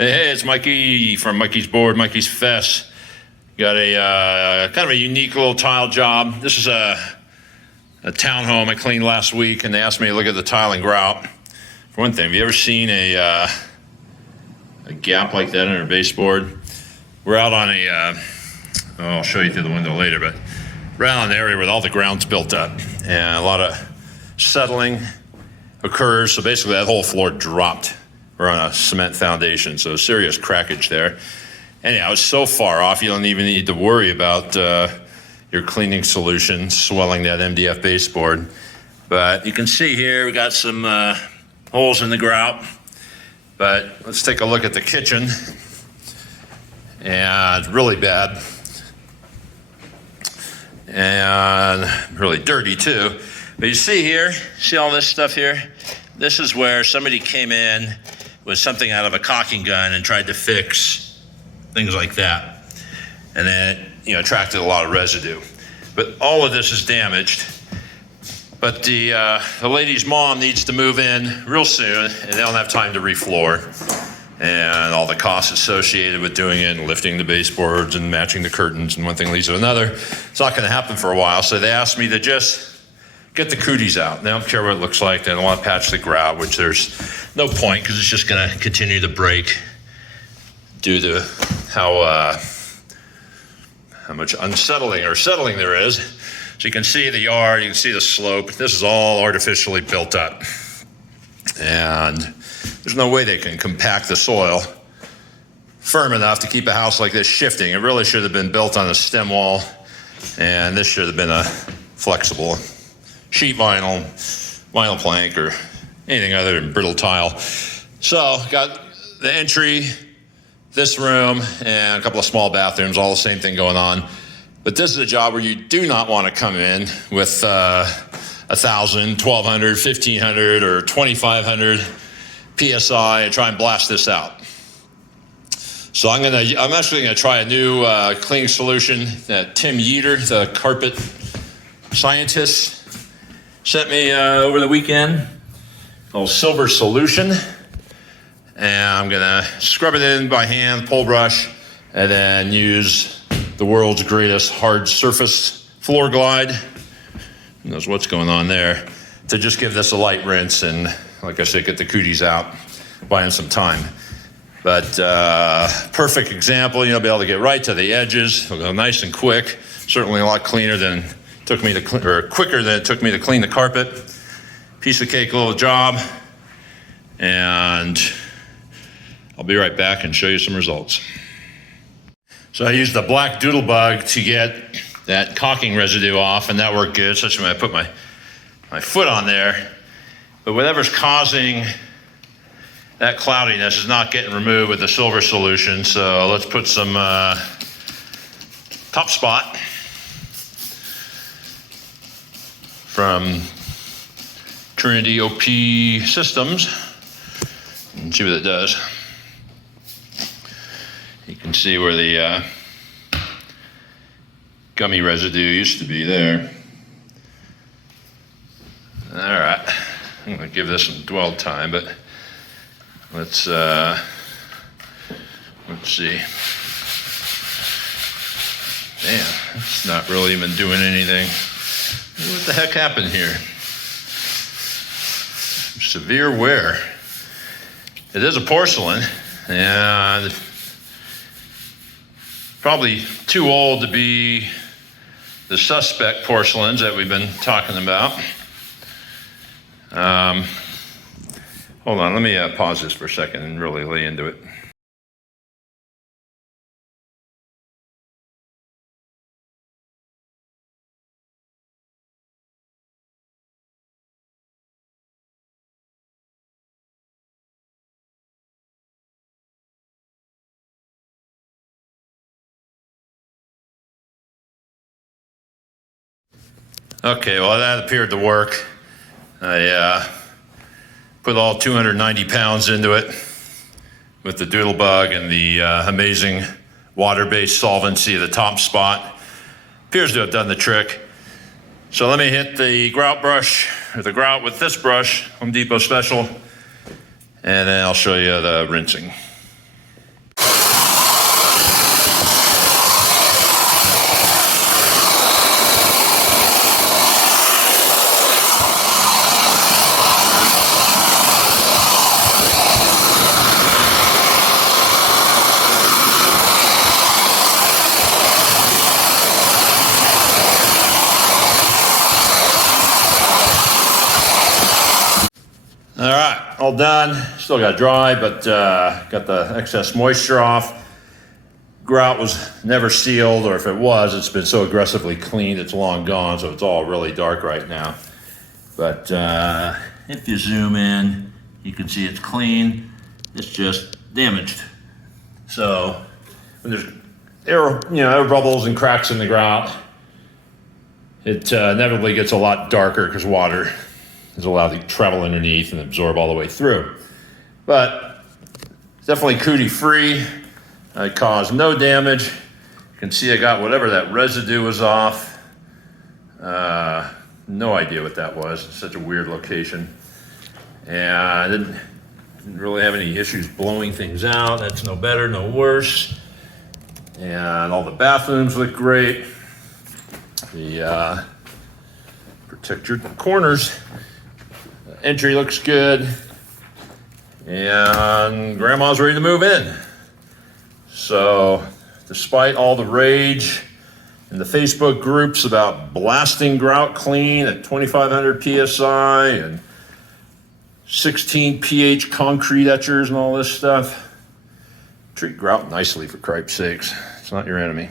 Hey, it's Mikey from Mikey's Board, Mikey's Fest. Got a kind of a unique little tile job. This is a townhome I cleaned last week, and they asked me to look at the tile and grout. For one thing, have you ever seen a gap like that in our baseboard? We're out on I'll show you through the window later, but we're out on an area where all the ground's built up, and a lot of settling occurs. So basically, that whole floor dropped. We're on a cement foundation, so serious crackage there. Anyhow, it's so far off, you don't even need to worry about your cleaning solution swelling that MDF baseboard. But you can see here, we got some holes in the grout. But let's take a look at the kitchen. And it's really bad. And really dirty too. But you see here, see all this stuff here? This is where somebody came in with something out of a caulking gun and tried to fix things like that. And then, attracted a lot of residue. But all of this is damaged. But the lady's mom needs to move in real soon, and they don't have time to refloor. And all the costs associated with doing it, and lifting the baseboards and matching the curtains, and one thing leads to another. It's not gonna happen for a while, so they asked me to just get the cooties out. They don't care what it looks like. They don't want to patch the grout, which there's no point because it's just going to continue to break due to how much unsettling or settling there is. So you can see the yard, you can see the slope. This is all artificially built up. And there's no way they can compact the soil firm enough to keep a house like this shifting. It really should have been built on a stem wall, and this should have been a flexible sheet vinyl plank, or anything other than brittle tile. So got the entry, this room, and a couple of small bathrooms, all the same thing going on. But this is a job where you do not want to come in with 1,000, 1,200, 1,500, or 2,500 PSI and try and blast this out. So I'm actually gonna try a new cleaning solution that Tim Yeater, the carpet scientist, sent me over the weekend, called Silver Solution. And I'm gonna scrub it in by hand, pole brush, and then use the world's greatest hard surface floor glide, who knows what's going on there, to just give this a light rinse and, like I said, get the cooties out, buying some time. But perfect example, be able to get right to the edges. It'll go nice and quick, certainly a lot cleaner than quicker than it took me to clean the carpet. Piece of cake, little job. And I'll be right back and show you some results. So I used the black doodle bug to get that caulking residue off, and that worked good, especially when I put my foot on there. But whatever's causing that cloudiness is not getting removed with the Silver Solution. So let's put some Top Spot from Trinity OP Systems, and see what it does. You can see where the gummy residue used to be there. All right, I'm gonna give this some dwell time, but let's see. Man, it's not really even doing anything. What the heck happened here? Severe wear. It is a porcelain, and probably too old to be the suspect porcelains that we've been talking about. Hold on, let me pause this for a second and really lay into it. Okay, well, that appeared to work. I put all 290 pounds into it with the doodle bug and the amazing water-based solvency of the Top Spot. Appears to have done the trick. So let me hit the grout brush, or the grout with this brush, Home Depot special, and then I'll show you the rinsing. all done. Still got dry, but got the excess moisture off. Grout was never sealed, or if it was, it's been so aggressively cleaned, it's long gone, so it's all really dark right now. But if you zoom in, you can see it's clean. It's just damaged. So when there's air bubbles and cracks in the grout, it inevitably gets a lot darker because water is allowed to travel underneath and absorb all the way through. But it's definitely cootie free. I caused no damage. You can see I got whatever that residue was off. No idea what that was. It's such a weird location. And I didn't really have any issues blowing things out. That's no better, no worse. And all the bathrooms look great. The protect your corners. Entry looks good. And grandma's ready to move in. So, despite all the rage in the Facebook groups about blasting grout clean at 2,500 PSI and 16 pH concrete etchers and all this stuff, treat grout nicely, for cripe's sakes. It's not your enemy.